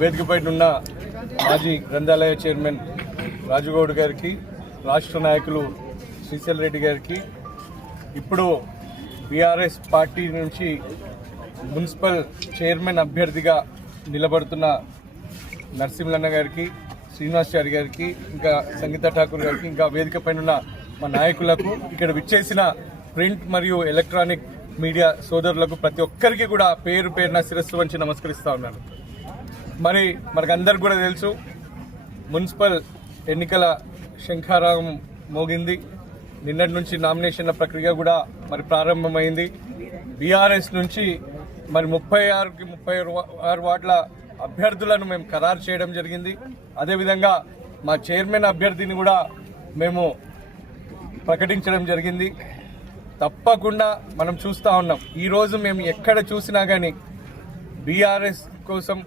వేదికపైన ఉన్న మాజీ గ్రంథాలయ చైర్మన్ రాజుగౌడ్ గారికి రాష్ట్ర నాయకులు శ్రీశైల్ రెడ్డి గారికి ఇప్పుడు బీఆర్ఎస్ పార్టీ నుంచి మున్సిపల్ చైర్మన్ అభ్యర్థిగా నిలబడుతున్న నరసింహన్న గారికి శ్రీనివాసారి గారికి ఇంకా సంగీత ఠాకూర్ గారికి ఇంకా వేదిక పైన ఉన్న మా నాయకులకు ఇక్కడ విచ్చేసిన ప్రింట్ మరియు ఎలక్ట్రానిక్ మీడియా సోదరులకు ప్రతి ఒక్కరికి కూడా పేరు పేరున శిరస్సు వంచి నమస్కరిస్తా ఉన్నాను. మరి మనకందరికి కూడా తెలుసు మున్సిపల్ ఎన్నికల శంఖారావం మోగింది. నిన్నటి నుంచి నామినేషన్ల ప్రక్రియ కూడా మరి ప్రారంభమైంది. బీఆర్ఎస్ నుంచి మరి ముప్పై ఆరుకి ముప్పై ఆరు వార్డుల అభ్యర్థులను మేము ఖరారు చేయడం జరిగింది. అదేవిధంగా మా చైర్మన్ అభ్యర్థిని కూడా మేము ప్రకటించడం జరిగింది. తప్పకుండా మనం చూస్తూ ఉన్నాం. ఈరోజు మేము ఎక్కడ చూసినా కానీ బీఆర్ఎస్ కోసం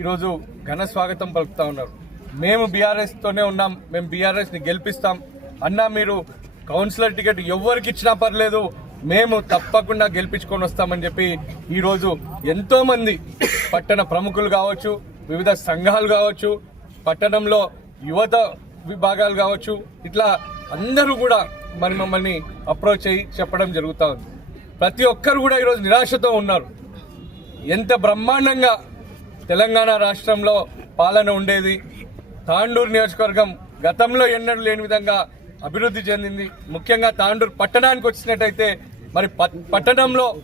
ఈరోజు ఘన స్వాగతం పలుకుతా ఉన్నారు. మేము బీఆర్ఎస్తోనే ఉన్నాం. మేము బీఆర్ఎస్ని గెలిపిస్తాం. అన్నా మీరు కౌన్సిలర్ టికెట్ ఎవరికి ఇచ్చినా పర్లేదు. మేము తప్పకుండా గెలిపించుకొని వస్తామని చెప్పి ఈరోజు ఎంతోమంది పట్టణ ప్రముఖులు కావచ్చు వివిధ సంఘాలు కావచ్చు పట్టణంలో యువత విభాగాలు కావచ్చు ఇట్లా అందరూ కూడా మరి మమ్మల్ని అప్రోచ్ అయ్యి చెప్పడం జరుగుతూ ఉంది. ప్రతి ఒక్కరు కూడా ఈరోజు నిరాశతో ఉన్నారు. ఎంత బ్రహ్మాండంగా తెలంగాణ రాష్ట్రంలో పాలన ఉండేది. తాండూరు నియోజకవర్గం గతంలో ఎన్నడూ లేని విధంగా అభివృద్ధి చెందింది. ముఖ్యంగా తాండూరు పట్టణానికి వచ్చినట్టయితే మరి పట్- పట్టణంలో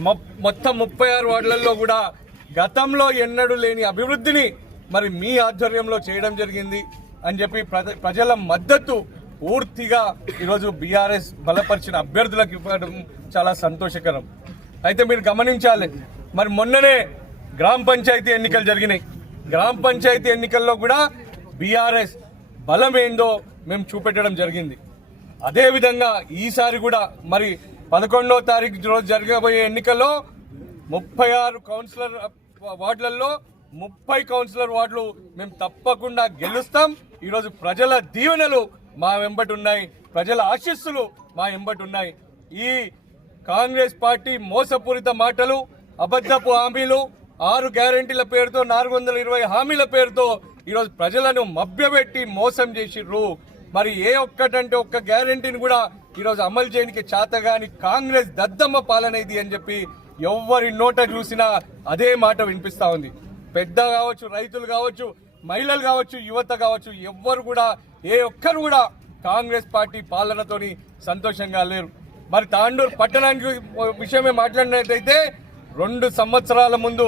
మొ- మొత్తం ముప్పై ఆరు వార్డులలో కూడా గతంలో ఎన్నడూ లేని అభివృద్ధిని మరి మీ ఆధ్వర్యంలో చేయడం జరిగింది అని చెప్పి ప్రజ- ప్రజల మద్దతు పూర్తిగా ఈరోజు బీఆర్ఎస్ బలపరిచిన అభ్యర్థులకు ఇవ్వడం చాలా సంతోషకరం. అయితే మీరు గమనించాలి మరి మొన్ననే గ్రామ పంచాయతీ ఎన్నికలు జరిగినాయి. గ్రామ పంచాయతీ ఎన్నికల్లో కూడా బీఆర్ఎస్ బలం ఏందో మేము చూపెట్టడం జరిగింది. అదేవిధంగా ఈసారి కూడా మరి పదకొండో తారీఖు రోజు జరగబోయే ఎన్నికల్లో ముప్పై ఆరు కౌన్సిలర్ వార్డులలో ముప్పై కౌన్సిలర్ వార్డులు మేము తప్పకుండా గెలుస్తాం. ఈరోజు ప్రజల దీవెనలు మా వెంబటి ఉన్నాయి. ప్రజల ఆశీస్సులు మా వెంబటి ఉన్నాయి. ఈ కాంగ్రెస్ పార్టీ మోసపూరిత మాటలు అబద్ధపు హామీలు ఆరు గ్యారంటీల పేరుతో నాలుగు వందల ఇరవై హామీల పేరుతో ఈరోజు ప్రజలను మభ్యపెట్టి మోసం చేసిర్రు. మరి ఏ ఒక్కటంటే ఒక్క గ్యారంటీని కూడా ఈరోజు అమలు చేయడానికి చేతగాని కాంగ్రెస్ దద్దమ్మ పాలన ఇది అని చెప్పి ఎవరి నోట చూసినా అదే మాట వినిపిస్తా ఉంది. పెద్ద కావచ్చు రైతులు కావచ్చు మహిళలు కావచ్చు యువత కావచ్చు ఎవ్వరు కూడా ఏ ఒక్కరు కూడా కాంగ్రెస్ పార్టీ పాలనతోని సంతోషంగా లేరు. మరి తాండూరు పట్టణానికి విషయమే మాట్లాడినట్టయితే రెండు సంవత్సరాల ముందు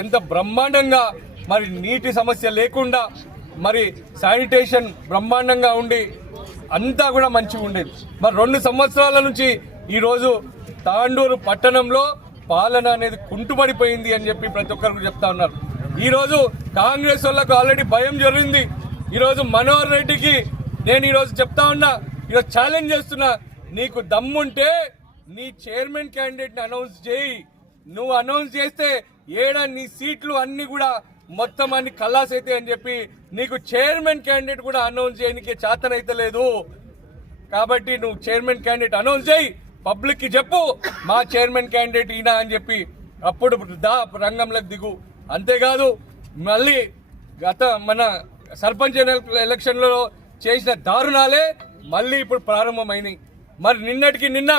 ఎంత బ్రహ్మాండంగా మరి నీటి సమస్య లేకుండా మరి శానిటేషన్ బ్రహ్మాండంగా ఉండి అంతా కూడా మంచిగా ఉండేది. మరి రెండు సంవత్సరాల నుంచి ఈరోజు తాండూరు పట్టణంలో పాలన అనేది కుంటుపడిపోయింది అని చెప్పి ప్రతి ఒక్కరు చెప్తా ఉన్నారు. ఈరోజు కాంగ్రెస్ వాళ్ళకు ఆల్రెడీ భయం జరిగింది. ఈరోజు మనోహర్ రెడ్డికి నేను ఈరోజు చెప్తా ఉన్నా ఈరోజు ఛాలెంజ్ చేస్తున్నా నీకు దమ్ముంటే నీ చైర్మన్ క్యాండిడేట్ని అనౌన్స్ చేయి. నువ్వు అనౌన్స్ చేస్తే ఏడా నీ సీట్లు అన్ని కూడా మొత్తం అన్ని కల్లాస్ అయితే అని చెప్పి నీకు చైర్మన్ క్యాండిడేట్ కూడా అనౌన్స్ చేయడానికి చేతనైతే లేదు. కాబట్టి నువ్వు చైర్మన్ క్యాండిడేట్ అనౌన్స్ చేయి. పబ్లిక్కి చెప్పు మా చైర్మన్ క్యాండిడేట్ ఈయన అని చెప్పి అప్పుడు దా రంగంలోకి దిగు. అంతేకాదు మళ్ళీ గత మన సర్పంచ్ ఎన్నికల ఎలక్షన్లలో చేసిన దారుణాలే మళ్ళీ ఇప్పుడు ప్రారంభమైనాయి. మరి నిన్నటికి నిన్న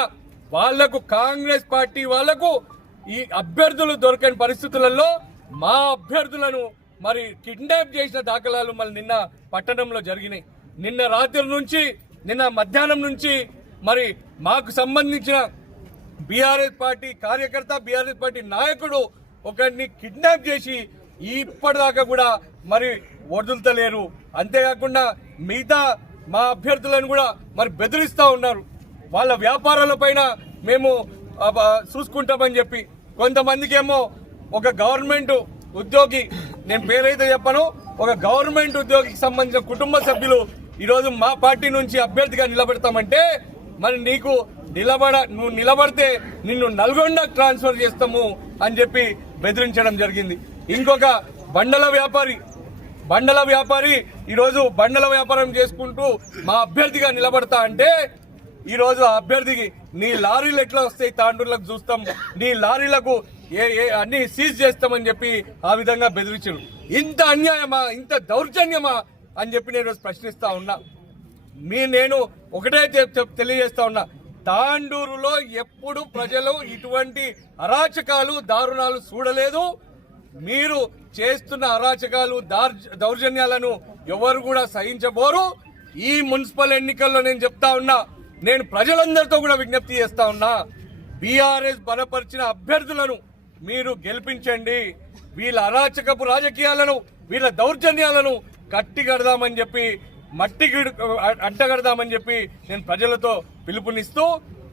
వాళ్ళకు కాంగ్రెస్ పార్టీ వాళ్ళకు ఈ అభ్యర్థులు దొరకని పరిస్థితులలో మా అభ్యర్థులను మరి కిడ్నాప్ చేసిన దాఖలాలు మళ్ళీ నిన్న పట్టణంలో జరిగినాయి. నిన్న రాత్రి నుంచి నిన్న మధ్యాహ్నం నుంచి మరి మాకు సంబంధించిన బీఆర్ఎస్ పార్టీ కార్యకర్త బీఆర్ఎస్ పార్టీ నాయకుడు ఒకరిని కిడ్నాప్ చేసి ఇప్పటిదాకా కూడా మరి వదులుతలేరు. అంతేకాకుండా మిగతా మా అభ్యర్థులను కూడా మరి బెదిరిస్తూ ఉన్నారు. వాళ్ళ వ్యాపారాల పైన మేము చూసుకుంటామని చెప్పి కొంతమందికి ఏమో ఒక గవర్నమెంట్ ఉద్యోగి నేను పేరైతే చెప్పను ఒక గవర్నమెంట్ ఉద్యోగికి సంబంధించిన కుటుంబ సభ్యులు ఈరోజు మా పార్టీ నుంచి అభ్యర్థిగా నిలబెడతామంటే మరి నీకు నిలబడ నువ్వు నిలబడితే నిన్ను నల్గొండ ట్రాన్స్ఫర్ చేస్తాము అని చెప్పి బెదిరించడం జరిగింది. ఇంకొక బండల వ్యాపారి బండల వ్యాపారి ఈరోజు బండల వ్యాపారం చేసుకుంటూ మా అభ్యర్థిగా నిలబడతా అంటే ఈరోజు అభ్యర్థికి నీ లారీలు ఎట్లా వస్తాయి తాండూరులకు చూస్తాం. నీ లారీలకు ఏ ఏ అన్ని సీజ్ చేస్తామని చెప్పి ఆ విధంగా బెదిరించారు. ఇంత అన్యాయమా? ఇంత దౌర్జన్యమా? అని చెప్పి నేను ఈరోజు ప్రశ్నిస్తా ఉన్నా. మీ నేను ఒకటే తెలియజేస్తా ఉన్నా. తాండూరులో ఎప్పుడు ప్రజలు ఇటువంటి అరాచకాలు దారుణాలు చూడలేదు. మీరు చేస్తున్న అరాచకాలు దార్- దౌర్జన్యాలను ఎవరు కూడా సహించబోరు. ఈ మున్సిపల్ ఎన్నికల్లో నేను చెప్తా ఉన్నా నేను ప్రజలందరితో కూడా విజ్ఞప్తి చేస్తా ఉన్నా బీఆర్ఎస్ బలపరిచిన అభ్యర్థులను మీరు గెలిపించండి. వీళ్ళ అరాచకపు రాజకీయాలను వీళ్ళ దౌర్జన్యాలను కట్టి కడదామని చెప్పి మట్టి అంటగడదామని చెప్పి నేను ప్రజలతో పిలుపునిస్తూ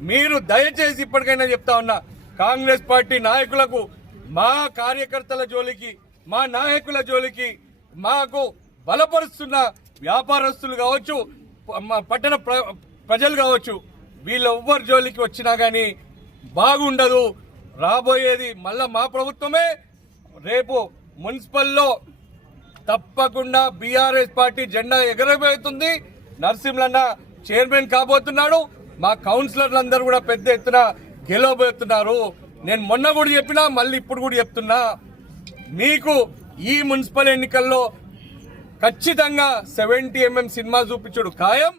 మీరు దయచేసి ఇప్పటికైనా చెప్తా ఉన్నా కాంగ్రెస్ పార్టీ నాయకులకు మా కార్యకర్తల జోలికి మా నాయకుల జోలికి మాకు బలపరుస్తున్న వ్యాపారస్తులు కావచ్చు మా పట్టణ ప్ర- ప్రజలు కావచ్చు వీళ్ళెవ్వరి జోలికి వచ్చినా కానీ బాగుండదు. రాబోయేది మళ్ళా మా ప్రభుత్వమే. రేపు మున్సిపల్లో తప్పకుండా బీఆర్ఎస్ పార్టీ జెండా ఎగరబోతుంది నరసింహన్న చైర్మన్ కాబోతున్నాడు. మా కౌన్సిలర్లు అందరూ కూడా పెద్ద ఎత్తున గెలవబోతున్నారు. నేను మొన్న కూడా చెప్పినా మళ్ళీ ఇప్పుడు కూడా చెప్తున్నా. మీకు ఈ మున్సిపల్ ఎన్నికల్లో ఖచ్చితంగా సెవెంటీ ఎంఎం సినిమా చూపించుడు ఖాయం.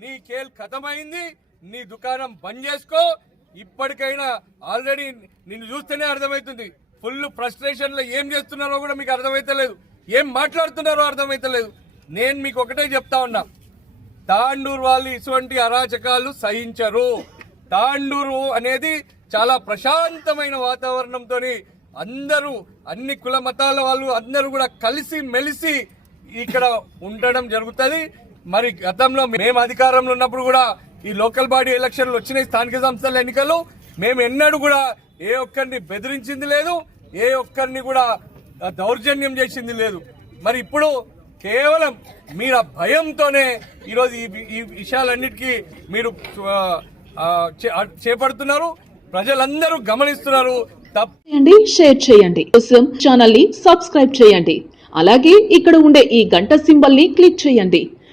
నీ కేల్ ఖతమైంది నీ దుకాణం బంద్ చేసుకో. ఇప్పటికైనా ఆల్రెడీ నిన్ను చూస్తేనే అర్థమవుతుంది ఫుల్ ఫ్రస్ట్రేషన్లో ఏం చేస్తున్నారో కూడా మీకు అర్థమవుతలేదు ఏం మాట్లాడుతున్నారో అర్థమవుతలేదు నేను మీకు ఒకటే చెప్తా ఉన్నా. తాండూరు వాళ్ళు ఇటువంటి అరాచకాలు సహించరు. తాండూరు అనేది చాలా ప్రశాంతమైన వాతావరణంతో అందరూ అన్ని కుల మతాల వాళ్ళు అందరూ కూడా కలిసి మెలిసి ఇక్కడ ఉండడం జరుగుతుంది. మరి గతంలో మేము అధికారంలో ఉన్నప్పుడు కూడా ఈ లోకల్ బాడీ ఎలక్షన్లు వచ్చినాయి స్థానిక సంస్థల ఎన్నికలు. మేము ఎన్నడూ కూడా ఏ ఒక్కరిని బెదిరించింది లేదు ఏ ఒక్కరిని కూడా దౌర్జన్యం చేసింది లేదు. మరి ఇప్పుడు కేవలం మీరు ఆ భయంతోనే ఈరోజు ఈ ఈ విషయాలన్నిటికీ మీరు చేపడుతున్నారు. ప్రజలందరూ గమనిస్తున్నారు. తప్పండి షేర్ చేయండి. కోసం ఛానల్ని సబ్స్క్రైబ్ చేయండి. అలాగే ఇక్కడ ఉండే ఈ గంట సింబల్ని క్లిక్ చేయండి.